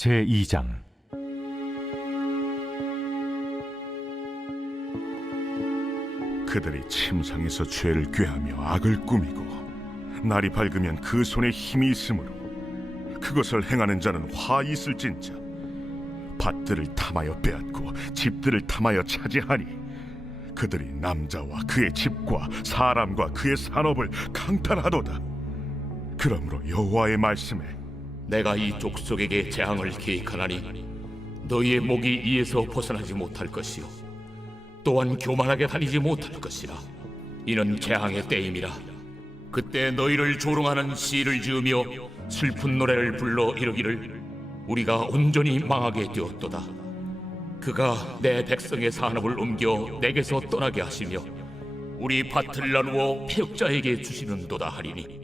제2장. 그들이 침상에서 죄를 꾀하며 악을 꾸미고 날이 밝으면 그 손에 힘이 있으므로 그것을 행하는 자는 화 있을진저. 밭들을 탐하여 빼앗고 집들을 탐하여 차지하니 그들이 남자와 그의 집과 사람과 그의 산업을 강탈하도다. 그러므로 여호와의 말씀에 내가 이 족속에게 재앙을 계획하나니 너희의 목이 이에서 벗어나지 못할 것이요 또한 교만하게 다니지 못할 것이라. 이는 재앙의 때임이라. 그때 너희를 조롱하는 시를 지으며 슬픈 노래를 불러 이르기를 우리가 온전히 망하게 되었도다. 그가 내 백성의 산업을 옮겨 내게서 떠나게 하시며 우리 밭을 나누어 패역자에게 주시는도다 하리니.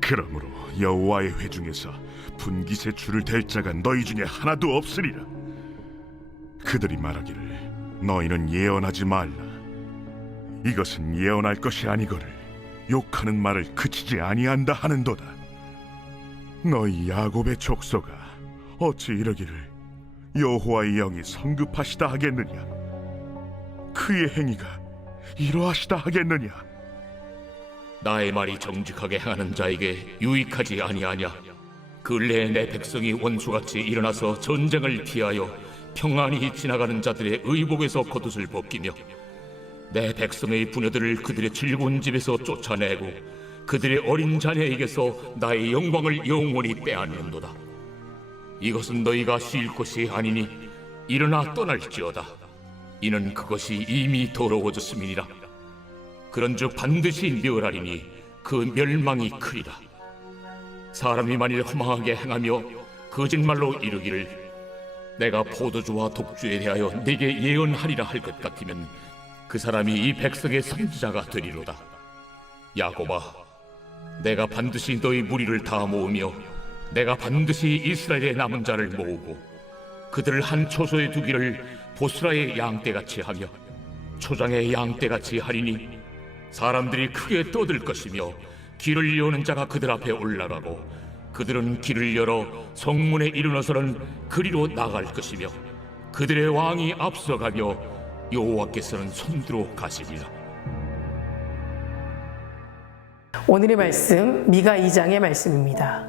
그러므로 여호와의 회중에서 분깃의 줄을 댈 자가 너희 중에 하나도 없으리라. 그들이 말하기를 너희는 예언하지 말라. 이것은 예언할 것이 아니거늘 욕하는 말을 그치지 아니한다 하는도다. 너희 야곱의 족속아, 어찌 이러기를 여호와의 영이 성급하시다 하겠느냐? 그의 행위가 이러하시다 하겠느냐? 나의 말이 정직하게 행하는 자에게 유익하지 아니하냐? 근래에 내 백성이 원수같이 일어나서 전쟁을 피하여 평안히 지나가는 자들의 의복에서 겉옷을 벗기며 내 백성의 부녀들을 그들의 즐거운 집에서 쫓아내고 그들의 어린 자녀에게서 나의 영광을 영원히 빼앗는도다. 이것은 너희가 쉴 것이 아니니 일어나 떠날지어다. 이는 그것이 이미 더러워졌음이니라. 그런즉 반드시 멸하리니 그 멸망이 크리라. 사람이 만일 허망하게 행하며 거짓말로 이르기를 내가 포도주와 독주에 대하여 네게 예언하리라 할 것 같으면 그 사람이 이 백성의 선지자가 되리로다. 야곱아, 내가 반드시 너희 무리를 다 모으며 내가 반드시 이스라엘의 남은 자를 모으고 그들을 한 초소에 두기를 보스라의 양떼같이 하며 초장의 양떼같이 하리니 사람들이 크게 떠들 것이며 길을 여는 자가 그들 앞에 올라가고 그들은 길을 열어 성문에 이르러서는 그리로 나갈 것이며 그들의 왕이 앞서가며 여호와께서는 손들어 가시리라. 오늘의 말씀 미가 2장의 말씀입니다.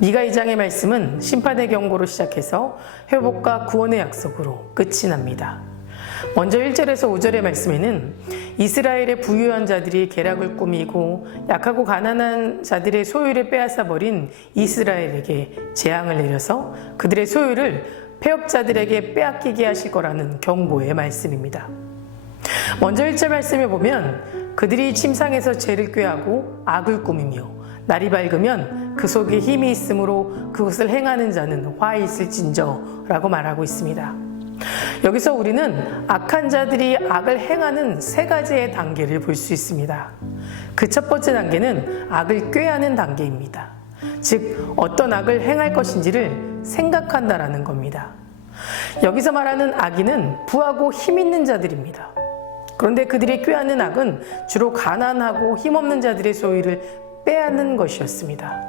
미가 2장의 말씀은 심판의 경고로 시작해서 회복과 구원의 약속으로 끝이 납니다. 먼저 1절에서 5절의 말씀에는 이스라엘의 부유한 자들이 계략을 꾸미고 약하고 가난한 자들의 소유를 빼앗아버린 이스라엘에게 재앙을 내려서 그들의 소유를 패역자들에게 빼앗기게 하실 거라는 경고의 말씀입니다. 먼저 1절 말씀에 보면 그들이 침상에서 죄를 꾀하고 악을 꾸미며 날이 밝으면 그 속에 힘이 있으므로 그것을 행하는 자는 화 있을진저 라고 말하고 있습니다. 여기서 우리는 악한 자들이 악을 행하는 세 가지의 단계를 볼 수 있습니다. 그 첫 번째 단계는 악을 꾀하는 단계입니다. 즉 어떤 악을 행할 것인지를 생각한다라는 겁니다. 여기서 말하는 악인은 부하고 힘 있는 자들입니다. 그런데 그들이 꾀하는 악은 주로 가난하고 힘없는 자들의 소유를 빼앗는 것이었습니다.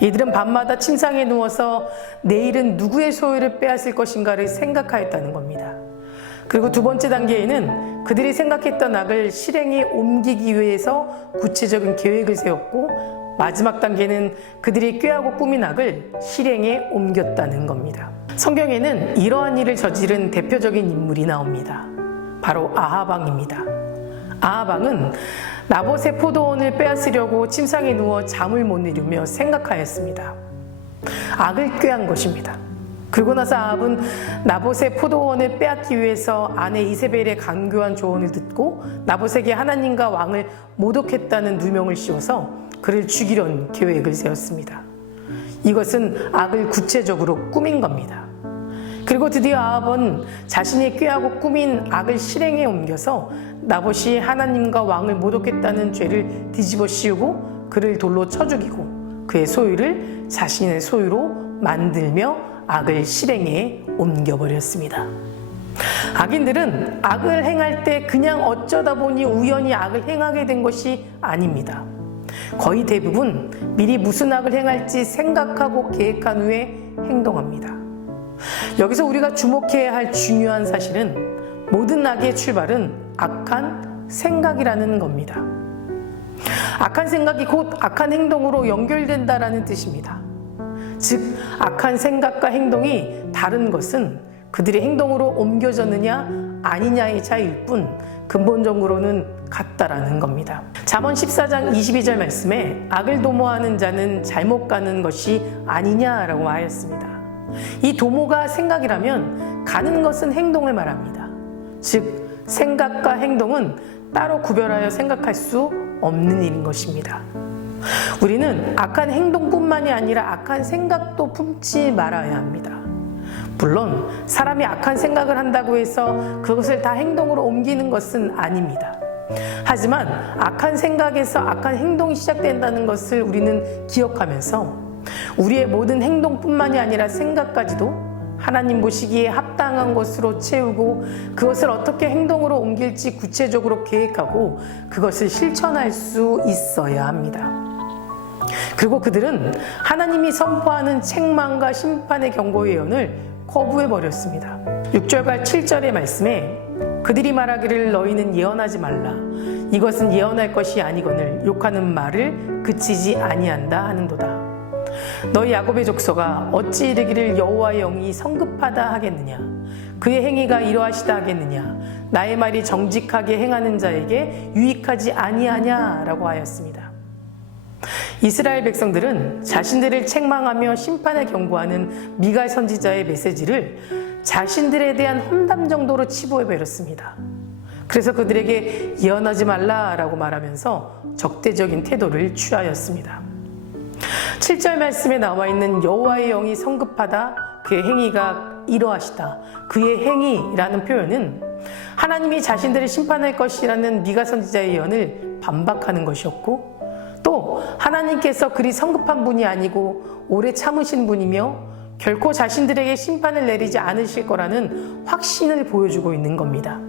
이들은 밤마다 침상에 누워서 내일은 누구의 소유를 빼앗을 것인가를 생각하였다는 겁니다. 그리고 두 번째 단계에는 그들이 생각했던 악을 실행에 옮기기 위해서 구체적인 계획을 세웠고 마지막 단계는 그들이 꾀하고 꾸민 악을 실행에 옮겼다는 겁니다. 성경에는 이러한 일을 저지른 대표적인 인물이 나옵니다. 바로 아합 왕입니다. 아합 왕은 나봇의 포도원을 빼앗으려고 침상에 누워 잠을 못 이루며 생각하였습니다. 악을 꾀한 것입니다. 그러고 나서 아합은 나봇의 포도원을 빼앗기 위해서 아내 이세벨의 간교한 조언을 듣고 나봇에게 하나님과 왕을 모독했다는 누명을 씌워서 그를 죽이려는 계획을 세웠습니다. 이것은 악을 구체적으로 꾸민 겁니다. 그리고 드디어 아합은 자신이 꾀하고 꾸민 악을 실행에 옮겨서 나봇이 하나님과 왕을 모독했다는 죄를 뒤집어 씌우고 그를 돌로 쳐 죽이고 그의 소유를 자신의 소유로 만들며 악을 실행에 옮겨버렸습니다. 악인들은 악을 행할 때 그냥 어쩌다 보니 우연히 악을 행하게 된 것이 아닙니다. 거의 대부분 미리 무슨 악을 행할지 생각하고 계획한 후에 행동합니다. 여기서 우리가 주목해야 할 중요한 사실은 모든 악의 출발은 악한 생각이라는 겁니다. 악한 생각이 곧 악한 행동으로 연결된다라는 뜻입니다. 즉, 악한 생각과 행동이 다른 것은 그들의 행동으로 옮겨졌느냐 아니냐의 차이일 뿐 근본적으로는 같다라는 겁니다. 잠언 14장 22절 말씀에 악을 도모하는 자는 잘못 가는 것이 아니냐라고 하였습니다. 이 도모가 생각이라면 가는 것은 행동을 말합니다. 즉, 생각과 행동은 따로 구별하여 생각할 수 없는 일인 것입니다. 우리는 악한 행동뿐만이 아니라 악한 생각도 품지 말아야 합니다. 물론 사람이 악한 생각을 한다고 해서 그것을 다 행동으로 옮기는 것은 아닙니다. 하지만 악한 생각에서 악한 행동이 시작된다는 것을 우리는 기억하면서 우리의 모든 행동뿐만이 아니라 생각까지도 하나님 보시기에 합당한 것으로 채우고 그것을 어떻게 행동으로 옮길지 구체적으로 계획하고 그것을 실천할 수 있어야 합니다. 그리고 그들은 하나님이 선포하는 책망과 심판의 경고 예언을 거부해버렸습니다. 6절과 7절의 말씀에 그들이 말하기를 너희는 예언하지 말라. 이것은 예언할 것이 아니거늘 욕하는 말을 그치지 아니한다 하는도다. 너희 야곱의 족속아 어찌 이르기를 여호와의 영이 성급하다 하겠느냐. 그의 행위가 이러하시다 하겠느냐. 나의 말이 정직하게 행하는 자에게 유익하지 아니하냐라고 하였습니다. 이스라엘 백성들은 자신들을 책망하며 심판을 경고하는 미가 선지자의 메시지를 자신들에 대한 험담 정도로 치부해버렸습니다. 그래서 그들에게 예언하지 말라라고 말하면서 적대적인 태도를 취하였습니다. 7절 말씀에 나와 있는 여호와의 영이 성급하다, 그의 행위가 이러하시다, 그의 행위라는 표현은 하나님이 자신들을 심판할 것이라는 미가 선지자의 예언을 반박하는 것이었고, 또 하나님께서 그리 성급한 분이 아니고 오래 참으신 분이며 결코 자신들에게 심판을 내리지 않으실 거라는 확신을 보여주고 있는 겁니다.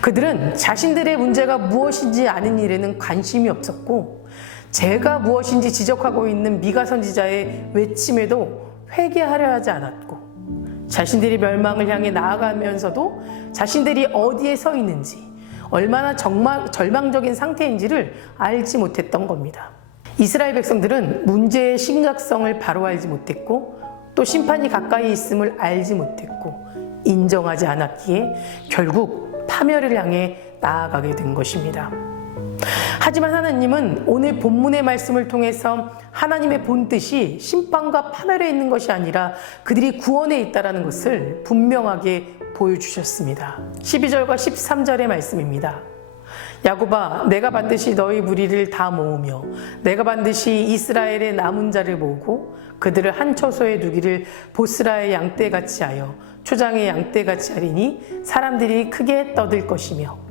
그들은 자신들의 문제가 무엇인지 아는 일에는 관심이 없었고 죄가 무엇인지 지적하고 있는 미가 선지자의 외침에도 회개하려 하지 않았고 자신들이 멸망을 향해 나아가면서도 자신들이 어디에 서 있는지 얼마나 절망적인 상태인지를 알지 못했던 겁니다. 이스라엘 백성들은 문제의 심각성을 바로 알지 못했고 또 심판이 가까이 있음을 알지 못했고 인정하지 않았기에 결국 파멸을 향해 나아가게 된 것입니다. 하지만 하나님은 오늘 본문의 말씀을 통해서 하나님의 본뜻이 심판과 파멸에 있는 것이 아니라 그들이 구원에 있다는 것을 분명하게 보여주셨습니다. 12절과 13절의 말씀입니다. 야곱아, 내가 반드시 너희 무리를 다 모으며 내가 반드시 이스라엘의 남은 자를 모으고 그들을 한 처소에 두기를 보스라의 양떼같이 하여 초장의 양떼같이 하리니 사람들이 크게 떠들 것이며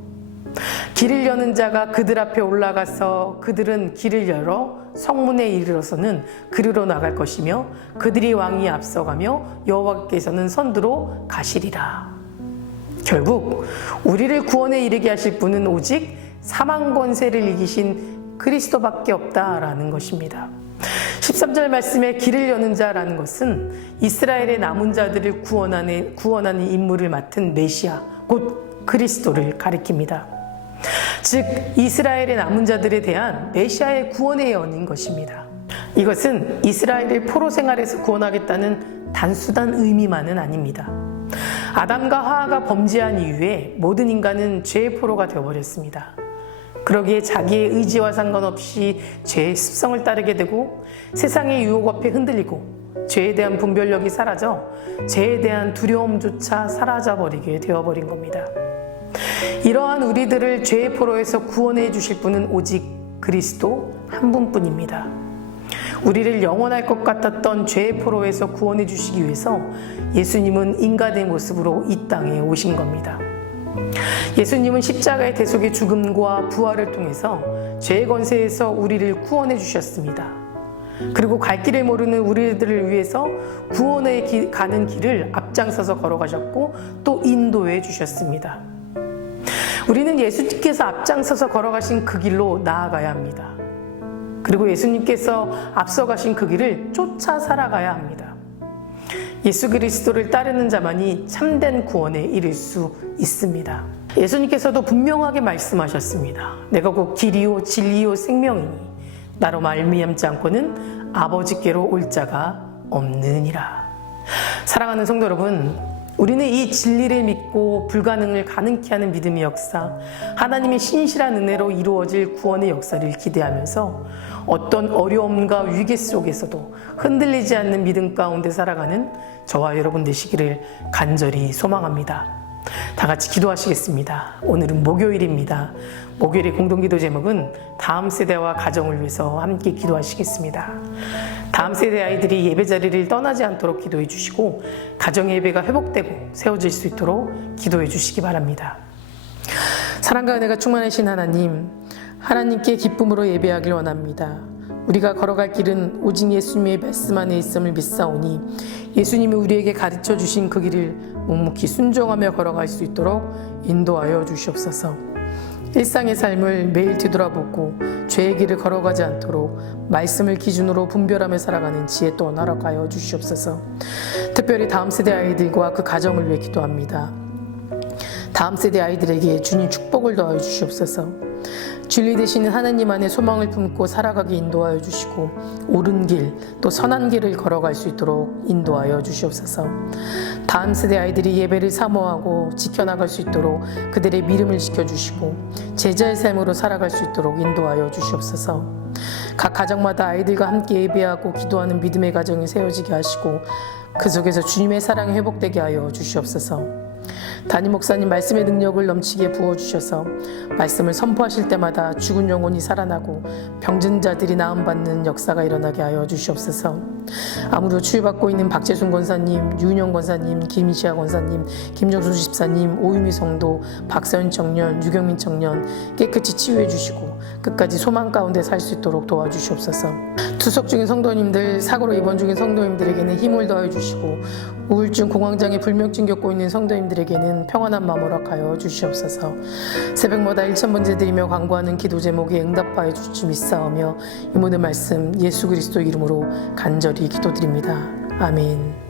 길을 여는 자가 그들 앞에 올라가서 그들은 길을 열어 성문에 이르러서는 그리로 나갈 것이며 그들이 왕이 앞서가며 여호와께서는 선두로 가시리라. 결국 우리를 구원에 이르게 하실 분은 오직 사망 권세를 이기신 그리스도밖에 없다라는 것입니다. 13절 말씀에 길을 여는 자라는 것은 이스라엘의 남은 자들을 구원하는 임무를 맡은 메시아, 곧 그리스도를 가리킵니다. 즉 이스라엘의 남은 자들에 대한 메시아의 구원의 예언인 것입니다. 이것은 이스라엘을 포로 생활에서 구원하겠다는 단순한 의미만은 아닙니다. 아담과 하와가 범죄한 이후에 모든 인간은 죄의 포로가 되어버렸습니다. 그러기에 자기의 의지와 상관없이 죄의 습성을 따르게 되고 세상의 유혹 앞에 흔들리고 죄에 대한 분별력이 사라져 죄에 대한 두려움조차 사라져버리게 되어버린 겁니다. 이러한 우리들을 죄의 포로에서 구원해 주실 분은 오직 그리스도 한 분뿐입니다. 우리를 영원할 것 같았던 죄의 포로에서 구원해 주시기 위해서 예수님은 인간의 모습으로 이 땅에 오신 겁니다. 예수님은 십자가의 대속의 죽음과 부활을 통해서 죄의 권세에서 우리를 구원해 주셨습니다. 그리고 갈 길을 모르는 우리들을 위해서 구원에 가는 길을 앞장서서 걸어가셨고 또 인도해 주셨습니다. 우리는 예수님께서 앞장서서 걸어가신 그 길로 나아가야 합니다. 그리고 예수님께서 앞서가신 그 길을 쫓아 살아가야 합니다. 예수 그리스도를 따르는 자만이 참된 구원에 이를 수 있습니다. 예수님께서도 분명하게 말씀하셨습니다. 내가 곧 길이요 진리요 생명이니 나로 말미암지 않고는 아버지께로 올 자가 없느니라. 사랑하는 성도 여러분, 우리는 이 진리를 믿고 불가능을 가능케 하는 믿음의 역사, 하나님의 신실한 은혜로 이루어질 구원의 역사를 기대하면서 어떤 어려움과 위기 속에서도 흔들리지 않는 믿음 가운데 살아가는 저와 여러분 되시기를 간절히 소망합니다. 다 같이 기도하시겠습니다. 오늘은 목요일입니다. 목요일의 공동기도 제목은 다음 세대와 가정을 위해서 함께 기도하시겠습니다. 다음 세대 아이들이 예배 자리를 떠나지 않도록 기도해 주시고 가정의 예배가 회복되고 세워질 수 있도록 기도해 주시기 바랍니다. 사랑과 은혜가 충만하신 하나님, 하나님께 기쁨으로 예배하길 원합니다. 우리가 걸어갈 길은 오직 예수님의 말씀 안에 있음을 믿사오니 예수님이 우리에게 가르쳐 주신 그 길을 묵묵히 순종하며 걸어갈 수 있도록 인도하여 주시옵소서. 일상의 삶을 매일 뒤돌아보고 죄의 길을 걸어가지 않도록 말씀을 기준으로 분별하며 살아가는 지혜 또한 허락하여 주시옵소서. 특별히 다음 세대 아이들과 그 가정을 위해 기도합니다. 다음 세대 아이들에게 주님 축복을 더하여 주시옵소서. 진리 되시는 하나님 안에 소망을 품고 살아가게 인도하여 주시고 옳은 길 또 선한 길을 걸어갈 수 있도록 인도하여 주시옵소서. 다음 세대 아이들이 예배를 사모하고 지켜나갈 수 있도록 그들의 믿음을 지켜주시고 제자의 삶으로 살아갈 수 있도록 인도하여 주시옵소서. 각 가정마다 아이들과 함께 예배하고 기도하는 믿음의 가정이 세워지게 하시고 그 속에서 주님의 사랑이 회복되게 하여 주시옵소서. 담임 목사님 말씀의 능력을 넘치게 부어주셔서 말씀을 선포하실 때마다 죽은 영혼이 살아나고 병든 자들이 나음받는 역사가 일어나게 하여 주시옵소서. 암으로 치유받고 있는 박재순 권사님, 유은영 권사님, 김시아 권사님, 김정수 집사님, 오유미 성도, 박서연 청년, 유경민 청년 깨끗이 치유해 주시고 끝까지 소망 가운데 살 수 있도록 도와주시옵소서. 투석 중인 성도님들, 사고로 입원 중인 성도님들에게는 힘을 더해 주시고 우울증, 공황장애, 불면증 겪고 있는 성도님들에게는 평안한 마음 허락하여 주시옵소서. 새벽마다 1000번째 드리며 간구하는 기도 제목에 응답하여 주시 믿사오며 이 모든 말씀 예수 그리스도 이름으로 간절히 기도드립니다. 아멘.